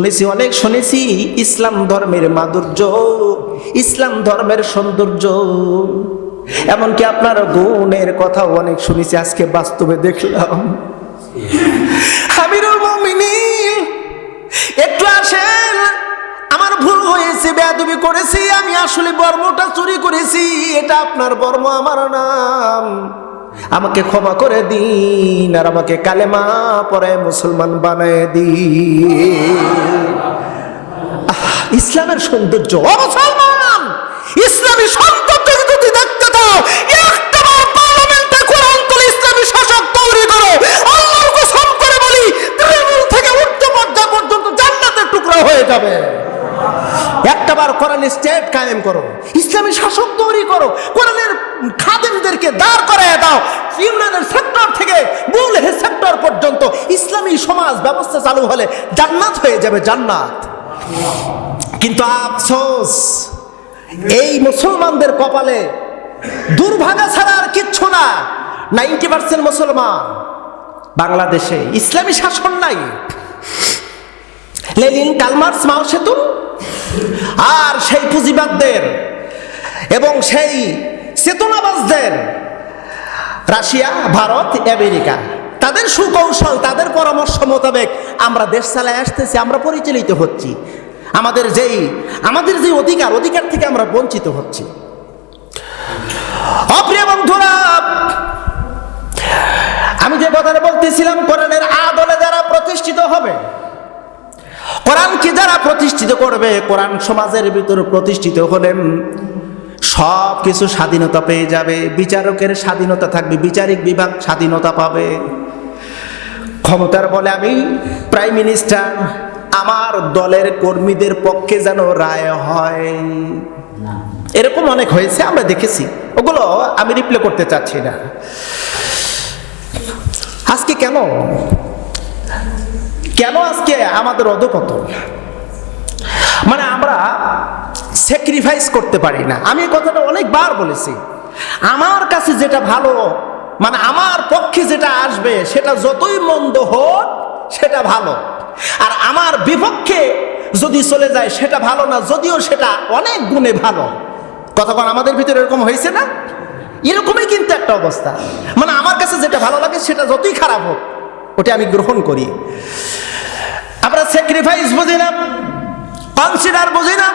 শুনেছি, অনেক শুনেছি, ইসলাম ধর্মের মাধুর্য, ইসলাম ধর্মের সৌন্দর্য। এমনকি আপনার গুণের কথাও অনেক শুনেছি, আজকে বাস্তবে দেখলাম। আমিরুল মুমিনিন, একটু আসেন। আমার ভুল হয়েছে, বেয়াদবি করেছি, আমি আসলে বর্মটা চুরি করেছি, এটা আপনার বর্ম, আমার নাম। আমাকে ক্ষমা করে দিন আর আমাকে কালেমা পরে মুসলমান বানায় দিন। ইসলামের সৌন্দর্য মুসলমান! ইসলামী সৌন্দর্য যদি দেখতে তুলে ইসলামী শাসক তৈরি থেকে পর্যন্ত হয়ে যাবে। একটাবার কোরআন স্টেট কায়েম করো। ইসলামী শাসক তৈরি করো। কোরআনের খাদেমদেরকে দাঁড় করায় দাও। ইউনিয়নের সেক্টর থেকে মূল সেক্টর পর্যন্ত ইসলামী সমাজ ব্যবস্থা চালু হলে জান্নাত হয়ে যাবে জান্নাত। কিন্তু আফসোস, এই মুসলমানদের কপালে দুর্ভাগা ছাড়া আর কিচ্ছু না। নাইনটি পার্সেন্ট মুসলমান। বাংলাদেশে ইসলামী শাসন নাই। লেনিন কালমার্স, মাও সেতু আর সেই পুঁজিবাদদের এবং সেই চেতনাবাজদের। রাশিয়া, ভারত, আমেরিকা, তাদের সুকৌশল, তাদের পরামর্শ মোতাবেক আমরা দেশ চালায় আসতেছি, আমরা পরিচালিত হচ্ছি। আমাদের যেই, আমাদের যে অধিকার অধিকার থেকে আমরা বঞ্চিত হচ্ছি। অপ্রিয় বন্ধুরা, আমি যে কথাটা বলতেছিলাম, কোরআনের আদলে যারা প্রতিষ্ঠিত হবে কোরআনকে যারা প্রতিষ্ঠিত করবে? কোরআন সমাজের ভিতর প্রতিষ্ঠিত হলেন সব কিছু স্বাধীনতা পেয়ে যাবে, বিচারকের স্বাধীনতা থাকবে, বিচারিক বিভাগ স্বাধীনতা পাবে। ক্ষমতার বলে আমি প্রাইম মিনিস্টার, আমার দলের কর্মীদের পক্ষে যেন রায় হয়। এরকম অনেক হয়েছে, আমরা দেখেছি। ওগুলো আমি রিপ্লে করতে চাচ্ছি না। আজকে কেন? কেন আজকে আমাদের অধপতন? মানে আমরা স্যাক্রিফাইস করতে পারি না। আমি এই কথাটা অনেকবার বলেছি। আমার কাছে যেটা ভালো মানে আমার পক্ষে যেটা আসবে, সেটা যতই মন্দ হোক, সেটা ভালো। আর আমার বিপক্ষে যদি চলে যায়, সেটা ভালো না, যদিও সেটা অনেক গুণে ভালো। কতক্ষণ আমাদের ভিতরে এরকম হয়েছে না? এরকমই কিন্তু একটা অবস্থা। মানে আমার কাছে যেটা ভালো লাগে, সেটা যতই খারাপ হোক, ওটা আমি গ্রহণ করি। স্যাক্রিফাইস বুঝি না কনসিডার বুঝি না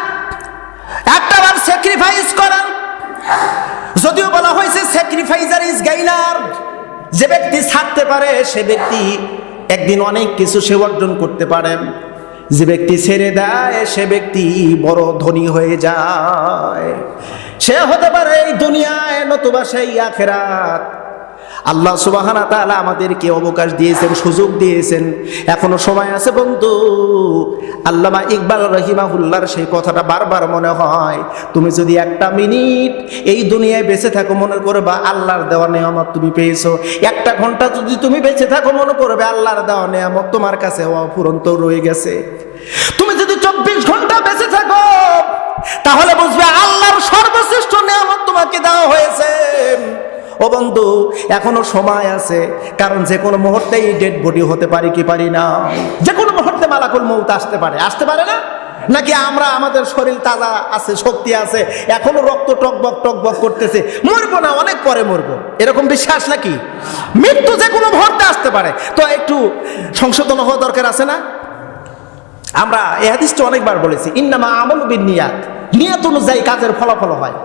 একটা বার স্যাক্রিফাইস করার। যদিও বলা হয়েছে স্যাক্রিফাইসার ইজ গাইনার যে ব্যক্তি ছাড়তে পারে, সে ব্যক্তি একদিন অনেক কিছু সে অর্জন করতে পারে। যে ব্যক্তি ছেড়ে দেয়, সে ব্যক্তি বড় ধনী হয়ে যায়। সে হতে পারে এই দুনিয়ায় নতুবা সেই আখেরাত। আল্লাহ সুবাহানা তাআলা আমাদেরকে অবকাশ দিয়েছেন, সুযোগ দিয়েছেন। এখনও সময় আছে বন্ধু। আল্লামা ইকবাল রহিমাহুল্লার সেই কথাটা বারবার মনে হয়। তুমি যদি একটা মিনিট এই দুনিয়ায় বেঁচে থাকো, মনে করবে আল্লাহর দেওয়া নিয়ামত তুমি পেয়েছ। একটা ঘণ্টা যদি তুমি বেঁচে থাকো, মনে করবে আল্লাহর দেওয়া নিয়ামত তোমার কাছে অফুরন্ত রয়ে গেছে। তুমি যদি চব্বিশ ঘণ্টা বেঁচে থাকো, তাহলে বুঝবে আল্লাহর সর্বশ্রেষ্ঠ নিয়ামত তোমাকে দেওয়া হয়েছে। ও বন্ধু, এখনও সময় আছে, কারণ যে কোনো মুহূর্তেই ডেড বডি হতে পারি কি পারি না। যে কোনো মুহূর্তে মালাকুল মৌত আসতে পারে। আসতে পারে না? নাকি আমরা, আমাদের শরীর তাজা আছে, শক্তি আছে, এখনও রক্ত টকবক টকবক করতেছে, মরবো না, অনেক পরে মরবো। এরকম বিশ্বাস নাকি? মৃত্যু যে কোনো মুহূর্তে আসতে পারে। তো একটু সংশোধন হওয়া দরকার আছে না? আমরা এ হাদিসটা অনেকবার বলেছি, ইন্নামা আমল বিন নিয়াত। নিয়াত অনুযায়ী কাজের ফলাফল হয়।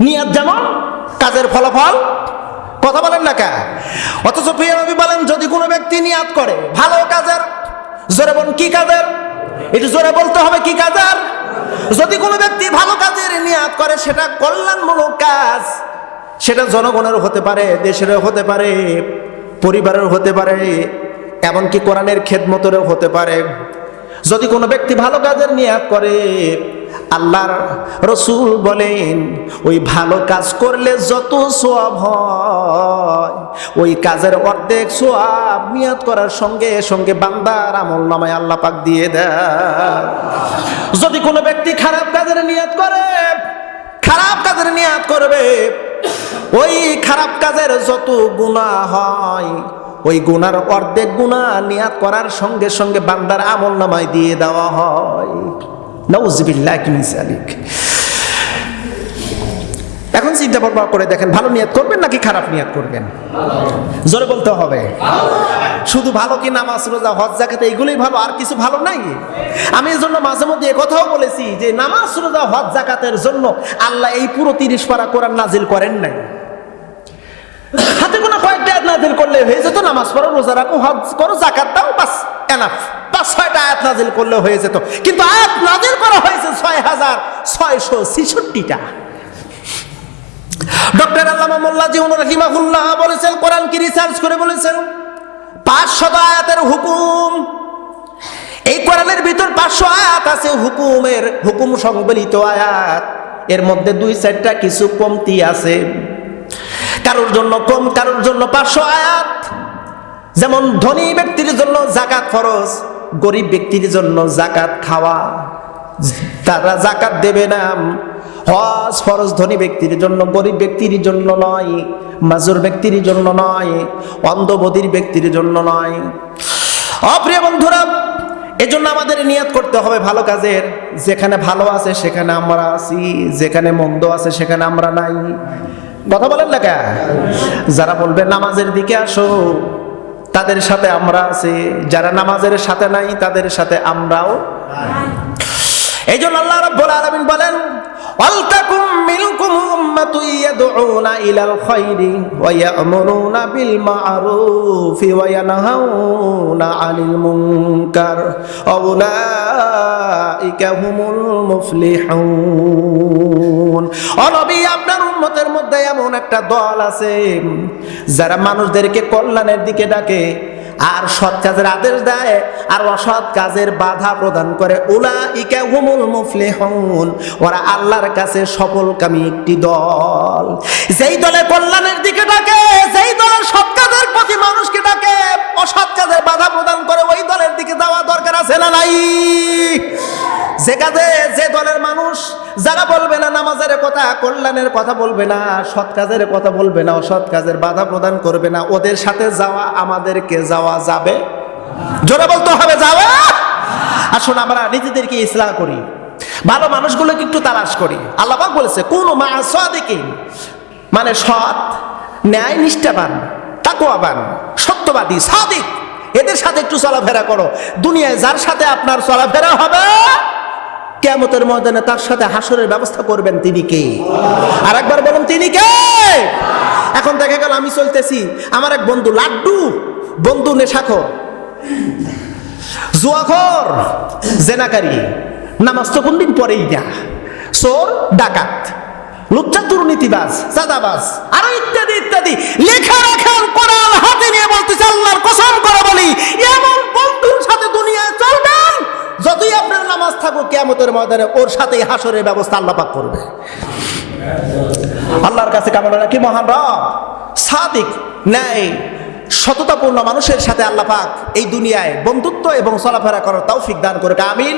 নিয়াত যেমন কাজের ফলাফল? কথা বলেন না কে? অথচ প্রিয় নবী বলেন, যদি কোনো ব্যক্তি নিয়াত করে, ভালো কাজের, জোরে বলুন, কি কাজের? একটু জোরে বলতে হবে, কি কাজের? যদি কোনো ব্যক্তি ভালো কাজের নিয়াত করে, সেটা কল্যাণমূলক কাজ। সেটা জনগণের হতে পারে, দেশেরও হতে পারে পরিবারের হতে পারে, এমনকি কোরআনের খেদমতেরও হতে পারে। যদি কোনো ব্যক্তি ভালো কাজের নিয়াত করে আল্লাহর রসুল বলেন, ওই ভালো কাজ করলে যত সোয়াব হয়, ওই কাজের অর্ধেক সোয়াব নিয়াত করার সঙ্গে সঙ্গে বান্দার আমল নামায় আল্লাহ পাক দিয়ে দেয় যদি কোনো ব্যক্তি খারাপ কাজের নিয়াত করে, খারাপ কাজের নিয়াত করবে, ওই খারাপ কাজের যত গুণা হয়, ওই গুনার অর্ধেক গুণা নিয়াত করার সঙ্গে সঙ্গে বান্দার আমল নামায় দিয়ে দেওয়া হয়। এখন চিন্তা ভাবনা করে দেখেন, ভালো নিয়াত করবেন নাকি খারাপ নিয়াত করবেন? জোরে বলতে হবে। শুধু ভালো কি নামাজ, রোজা, হজ জাকাতে এগুলোই ভালো, আর কিছু ভালো নাই? আমি এর জন্য মাঝে মধ্যে কথাও বলেছি যে নামাজ, রোজা, হজ জাকাতের জন্য আল্লাহ এই পুরো তিরিশ পারা কোরআন নাজিল করেন নাই। হাতে কোনো কয়েকটা নাজিল করলে হয়ে যেত, নামাজ পড়ো, রোজা রাখো, হজ করো জাকাত দাও, বাস এনাফ ছয়টা আয়াত নাজিল করলে হয়ে যেত। কিন্তু আয়াত নাজিল করা হয়েছে ছয় হাজার ছয়শো ছেষট্টিটা। ডক্টর আল্লামা মোল্লা জিউন রহিমাহুল্লাহ বলেছেন, কোরআন কি রিসার্চ করে বলেছেন? পাঁচশত আয়াতের হুকুম। এই কোরআনের ভিতর পাঁচশো আয়াত আছে হুকুমের, হুকুম সংবলিত আয়াত। এর মধ্যে দুই চারটা কিছু কমতি আছে। কারোর জন্য কম, কারোর জন্য পাঁচশো আয়াত। যেমন ধনী ব্যক্তির জন্য জাকাত ফরজ গরিব ব্যক্তির জন্য জাকাত খাওয়া, তারা জাকাত দেবে না। হজ ফরজ ধনী ব্যক্তির জন্য, গরিব ব্যক্তির জন্য নয়, মাজুর ব্যক্তির জন্য নয়, অন্ধবধির ব্যক্তির জন্য নয়। অপ্রিয় বন্ধুরা, এজন্য আমাদের নিয়াত করতে হবে ভালো কাজের। যেখানে ভালো আছে সেখানে আমরা আছি, যেখানে মন্দ আছে সেখানে আমরা নাই। কথা বলেন না যারা বলবে, নামাজের দিকে আসো। তাদের সাথে আমরা আছি। যারা নামাজের সাথে নাই তাদের সাথে আমরাও এই জন্য আল্লাহ রব্বুল আলামিন বলেন ওয়ালতাকুম মিনকুম উম্মাতুন ইয়াদউনা ইলাল খায়রি ওয়া ইয়া'মুরুনা বিল মা'রুফি ওয়া ইয়ানহাউনা আনিল মুনকার। আউলাইকা হুমুল মুফলিহুন। ও নবী, আপনার উম্মতের মধ্যে এমন একটা দল আছে, যারা মানুষদেরকে কল্যাণের দিকে ডাকে। আর সৎ কাজের আদেশ দেয়, আর অসৎ কাজের বাধা প্রদান করে। উলা ইকা হুমুল মুফলিহুন, ওরা আল্লাহর কাছে সফলকামী একটি দল। যেই দলে কল্যাণের দিকে ডাকে, যেই দলের সৎ কাজের প্রতি মানুষকে ডাকে, অসৎ কাজের বাধা প্রদান করে ওই দলের দিকে যাওয়া দরকার আছে না নাই? যে কাজে, যে দলের মানুষ যারা বলবে না নামাজের কথা, কল্যাণের কথা বলবে না, সৎ কাজের কথা বলবে না, অসৎ কাজের বাধা প্রদান করবে না, ওদের সাথে যাওয়া আমাদেরকে যাওয়া যাবে? জোরে বলতে হবে, যাবে? আসুন আমরা নিজেদেরকে ইসলাম করি। ভালো মানুষগুলোকে একটু তালাশ করি। আল্লাহ পাক বলেছে, কোন মা সদিকিন। মানে সৎ, ন্যায় নিষ্ঠাবান তাকুয়াবান সত্যবাদী, সাদিক। এদের সাথে একটু চলাফেরা করো। দুনিয়ায় যার সাথে আপনার চলাফেরা হবে কেমতের ময়দানে তার সাথে হাসরের ব্যবস্থা করবেন তিনি কে? আর একবার বলুন, তিনি কে? এখন দেখা গেল আমি চলতেছি। আমার এক বন্ধু, লাড্ডু। বন্ধু নেশাখর। জুয়াখর, জেনাকারী। নামাজ তো কোনদিন পরেই না। চোর, ডাকাত। লুচ্চা দুর্নীতিবাজ, চাঁদাবাজ। আরও ইত্যাদি ইত্যাদি। লেখা রাখান, কোরআন হাতে নিয়ে বলতেছে, আল্লাহর কসম করে বলি, এমন বন্ধুর সাথে দুনিয়ায় চলবেন যতই আপনার নামাজ থাকুক কেমতের ময়দানে ওর সাথে হাসরের ব্যবস্থা আল্লাপাক করবে। আল্লাহর কাছে কামনা রাখি, মহান রব, সাদিক, ন্যায়, সততাপূর্ণ মানুষের সাথে আল্লাহ পাক এই দুনিয়ায় বন্ধুত্ব এবং চলাফেরা করার তৌফিক দান করে আমিন।